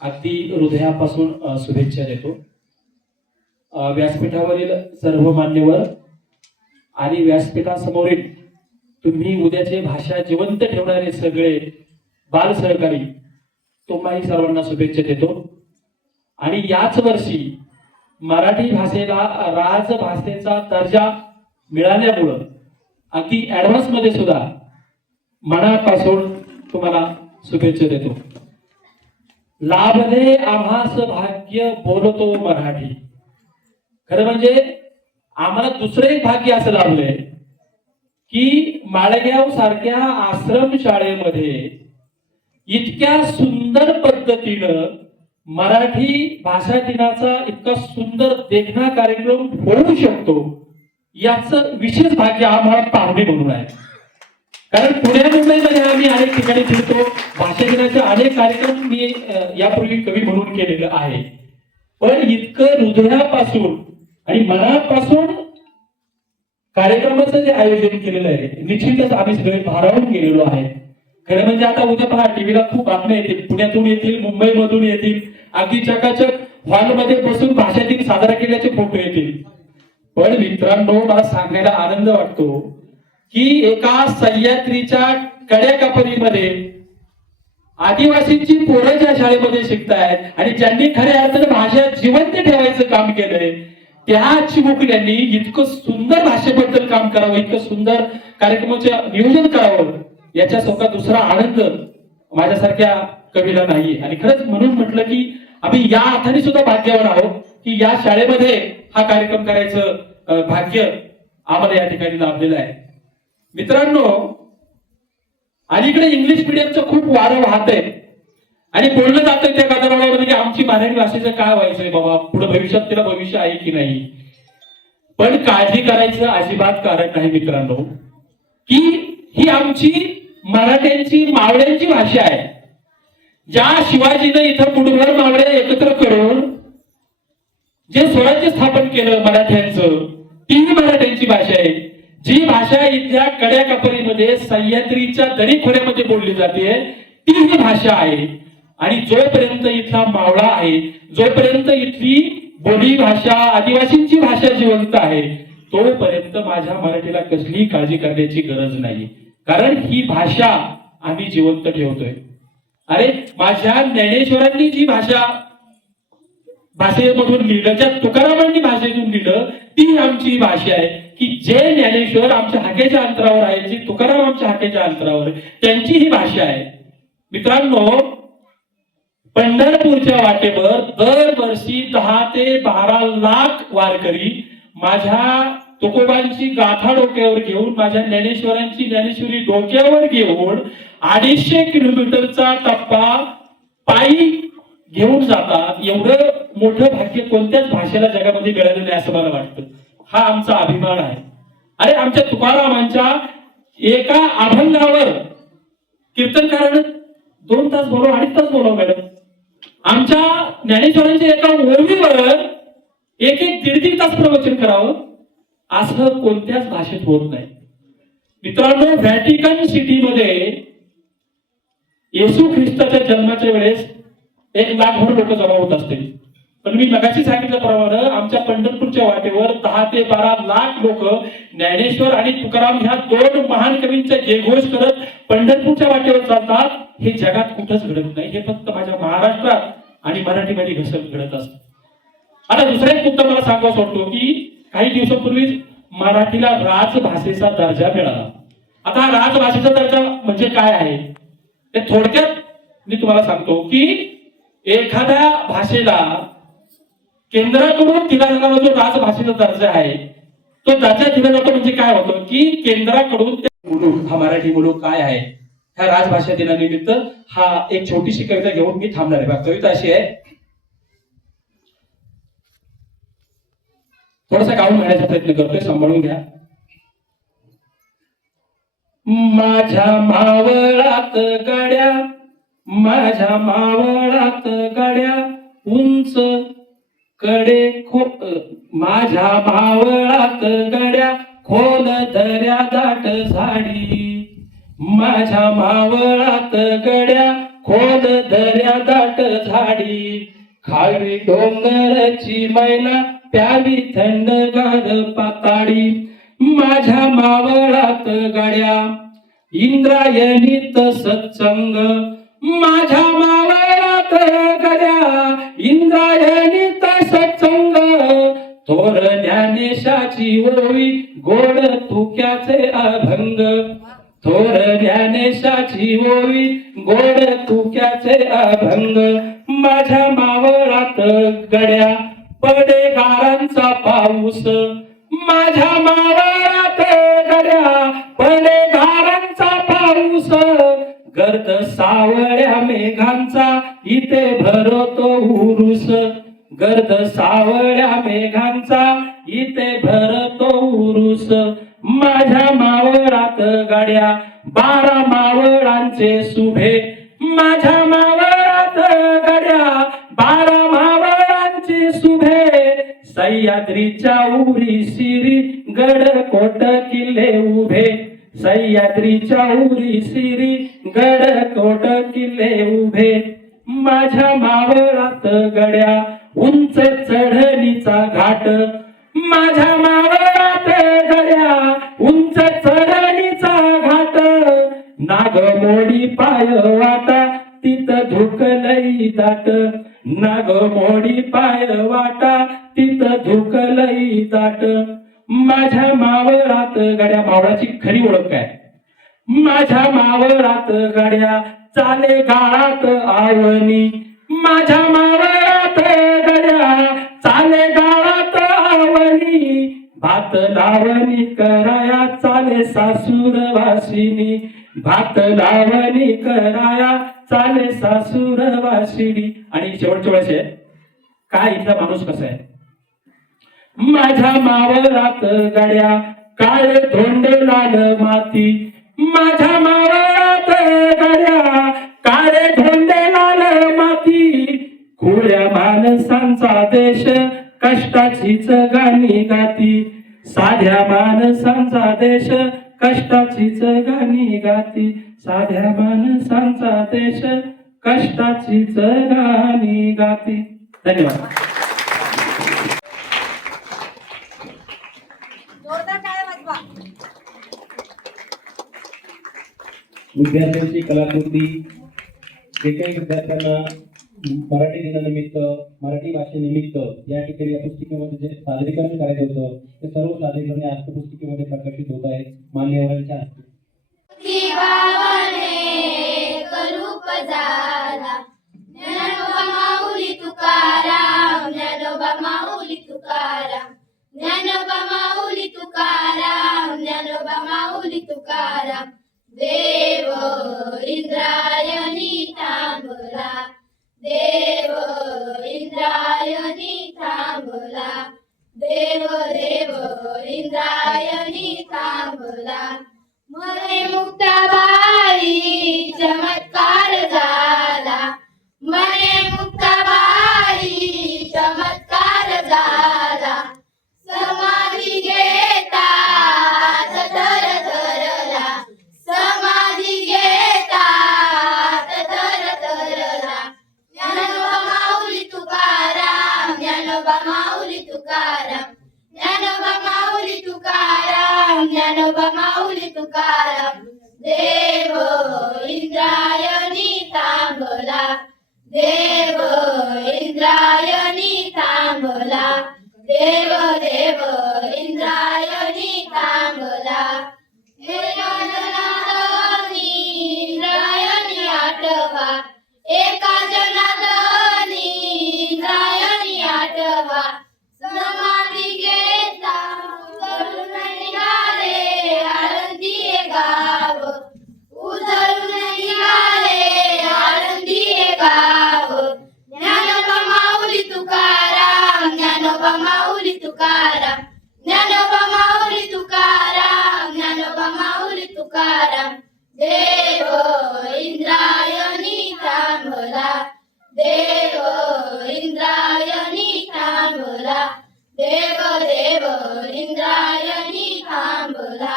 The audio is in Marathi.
अगदी हृदयापासून शुभेच्छा देतो. व्यासपीठावरील सर्व मान्यवर आणि व्यासपीठासमोरील तुम्ही उद्याचे भाषा जिवंत ठेवणारे सगळे बाल सहकारी तुम्हाही सर्वांना शुभेच्छा देतो. आणि याच वर्षी मराठी भाषेला राजभाषेचा दर्जा मिळाल्यामुळं अगदी ऍडव्हान्समध्ये सुद्धा मनापासून तुम्हाला शुभेच्छा देतो. लाभले आम्हास भाग्य बोलतो मराठी. खरं म्हणजे आम्हाला दुसरं एक भाग्य असं लाभलंय की माळेगाव सारख्या आश्रम शाळेमध्ये इतक्या सुंदर पद्धतीनं मराठी भाषा दिनाचा इतका सुंदर देखणा कार्यक्रम होऊ शकतो याच विशेष भाग्य आम्हाला पाहुणे म्हणून आहे. कारण पुण्या मुंबईमध्ये आम्ही अनेक ठिकाणी फिरतो दिनाचे अनेक कार्यक्रम मी यापूर्वी कवी म्हणून केलेलं आहे. पण इतकं हृदयापासून आणि मनापासून कार्यक्रमाचं जे आयोजन केलेलं आहे निश्चितच आम्ही सगळे भारावून गेलेलो आहे. खरं म्हणजे आता उद्या पहा टीव्हीला खूप बातम्या येतील. पुण्यातून येतील मुंबईमधून येतील अगदी चकाचक हॉलमध्ये बसून भाषा साजरा केल्याचे फोटो येतील. पण मित्रांनो मला सांगायला आनंद वाटतो की एका सह्याद्रीच्या कड्याकापरीमध्ये आदिवासींची पोरं ज्या शाळेमध्ये शिकतायत आणि ज्यांनी खऱ्या अर्थानं भाषा जिवंत ठेवायचं काम केलंय त्या चिमुकल्यांनी इतकं सुंदर भाषेबद्दल काम करावं इतकं सुंदर कार्यक्रमाचं नियोजन करावं याच्या सोबत दुसरा आनंद माझ्यासारख्या कवीला नाही. आणि खरंच म्हणून म्हटलं की आम्ही या अर्थाने सुद्धा भाग्यवान आहोत की या शाळेमध्ये हा कार्यक्रम करायचं भाग्य आम्हाला या ठिकाणी लाभलेलं आहे. मित्रांनो अलीकडे इंग्लिश मिडियमचं खूप वारं वाहत आहे आणि बोललं जातंय त्या गदारोळामध्ये की आमची मराठी भाषेचं काय व्हायचंय बाबा? पुढे भविष्यात तिला भविष्य आहे की नाही? पण काळजी करायचं अजिबात कारण नाही मित्रांनो. की ही आमची मराठ्यांची मावळ्यांची भाषा आहे. ज्या शिवाजीनं इथं कुटुंबर मावळ्या एकत्र करून जे स्वराज्य स्थापन केलं मराठ्यांचं ती ही मराठ्यांची भाषा आहे. जी भाषा इथल्या कड्याकपरीमध्ये सह्याद्रीच्या दरीखोऱ्यामध्ये बोलली जाते ती ही भाषा आहे. आणि जोपर्यंत इथला मावळा आहे जोपर्यंत इथली बोली भाषा आदिवासींची भाषा जिवंत आहे तोपर्यंत माझ्या मराठीला कसलीही काळजी करण्याची गरज नाही. कारण ही भाषा आम्ही जिवंत ठेवतोय. अरे माझ्या ज्ञानेश्वरांनी जी भाषा भाषेमधून लिहिलं ज्या तुकारामांनी भाषेतून लिहिलं ती आमची भाषा आहे. की जे ज्ञानेश्वर आमच्या हाकेच्या अंतरावर आहे जी तुकाराम आमच्या हाकेच्या अंतरावर त्यांची ही भाषा आहे. मित्रांनो पंढरपूरच्या वाटेवर दरवर्षी दहा ते बारा लाख वारकरी माझ्या तुकोबांची गाथा डोक्यावर घेऊन माझ्या ज्ञानेश्वरांची ज्ञानेश्वरी डोक्यावर घेऊन अडीचशे किलोमीटरचा टप्पा पायी घेऊन जातात. एवढं मोठं भाग्य कोणत्याच भाषेला जगामध्ये मिळालं नाही असं मला वाटतं. हा आमचा अभिमान आहे. अरे आमच्या तुकारामांच्या एका अभंगावर कीर्तनकारानं दोन तास बोलव अडीच तास बोलव मॅडम. आमच्या ज्ञानेश्वरांच्या एका ओळीवर एक एक दीड दीड तास प्रवचन करावं असं कोणत्याच भाषेत होत नाही. मित्रांनो व्हॅटिकन सिटीमध्ये येशू ख्रिस्ताच्या जन्माच्या वेळेस एक लाखभर लोक जमा होत असतील. पण मी मगाशी सांगितल्याप्रमाणे आमच्या पंढरपूरच्या वाटेवर दहा ते बारा लाख लोक ज्ञानेश्वर आणि तुकाराम ह्या दोन महान कवींचा जयघोष करत पंढरपूरच्या वाटेवर चालतात. हे जगात कुठंच घडत नाही. हे फक्त माझ्या महाराष्ट्रात आणि मराठीमध्ये घसत घडत असत. आता दुसरा एक मुद्दा मला सांगावा वाटतो की काही दिवसापूर्वीच मराठीला राजभाषेचा दर्जा मिळाला. आता राजभाषेचा दर्जा म्हणजे काय आहे? ते थोडक्यात मी तुम्हाला सांगतो की एखाद्या भाषेला केंद्राकडून तिला जाणारा जो राजभाषेचा दर्जा आहे. तो दर्जा दिला जातो म्हणजे काय होतो? की केंद्राकडून त्या मुलूक हा मराठी मुलूक काय आहे? ह्या राजभाषा दिनानिमित्त हा एक छोटीशी कविता घेऊन मी थांबणार आहे. कविता अशी आहे. थोडासा गाऊन घेण्याचा प्रयत्न करतोय सांभाळून घ्या. माझ्या मावळात गड्या माझ्या मावळात गड्या उंच कडे खो माझ्या मावळात गड्या खोल दर्या दाट झाडी. माझ्या मावळात गड्या खोल दर्या दाट झाडी. साडी खावी डोंगरची मैना प्यावी थंडगार पाताडी. माझ्या मावळात गड्या इंद्रायणीत सत्संग. माझ्या मावळात गड्या इंद्रायणी थोर ज्ञानेशाची ओवी गोड तुक्याचे अभंग. थोर ज्ञानेशाची ओवी गोड तुक्याचे अभंग. माझ्या मावळात गड्या पडे गारांचा पाऊस. माझ्या मावळात गड्या पडे गारांचा पाऊस. गर्द सावळ्या मेघांचा इथे भरतो उरुस गर्द सावळ्या मेघांचा इथे भरतो उरुस माझ्या मावळात गाड्या बारा मावळांचे सुभे. माझ्या मावळात गाड्या बारा मावळांचे सुभे. सह्याद्रीच्या उरी सिरी गड कोट किल्ले उभे. सह्याद्रीच्या उरी सिरी गड कोट किल्ले उभे. माझ्या मावळात गड्या उंच चढणीचा घाट. माझ्या मावळात गड्या उंच चढणीचा घाट. नागमोडी पाय वाटा तिथं धुकलई दाट. नागमोडी पाय वाटा तिथं धुकलई दाट. माझ्या मावळात गाड्या मावळाची खरी ओळख काय? माझ्या मावळात गाड्या चाले गाळात आवणी. माझ्या मावळ चाले गाळात आवनी भात लावणी कराया. चाले सासूर वासिनी भात लावणी कराया. चाले सासूर वासिनी आणि शेवटच्या वेळेस आहे काय इथला माणूस कसा आहे? माझ्या मावळात गड्या काळ धोंड लाल माती. माझ्या मावळात गड्या माणसांचा देश कष्टाचीच गाणी गाती. साध्या माणसांचा देश कष्टाचीच गाणी गाती. साध्या माणसांचा देश कष्टाचीच गाणी गाती. धन्यवाद. जोरदार टाळ्या वाजवा. विद्यार्थ्यांची कलाकृती जे काही विद्यार्थ्यांना मराठी दिनानिमित्त मराठी भाषेनिमित्त या ठिकाणी या पुस्तिकेमध्ये जे सादरीकरण करायचं होतं ते सर्व सादरीकरण या पुस्तिकेमध्ये प्रकाशित होत आहे मान्यवरांच्या हस्ते. भावाने तुकाराम ज्ञानोबा माऊली तुकाराम. ज्ञानोबा माऊली तुकाराम ज्ञानोबा माऊली तुकाराम. देव इंद्रायणी थांबला. देव इंद्रायणी थांबला देव देव इंद्रायणी थांबला मरे मुक्ताबाई चमत्कार झाला. तुकाराम ज्ञानोबा माऊली तुकाराम ज्ञानोबा माऊली तुकाराम ज्ञानोबा माऊली तुकाराम देव इंद्रायणी थांबला देव इंद्रायणी थांबला देव देव थांबला देव इंद्रायणी थांबला देव देव इंद्रायणी थांबला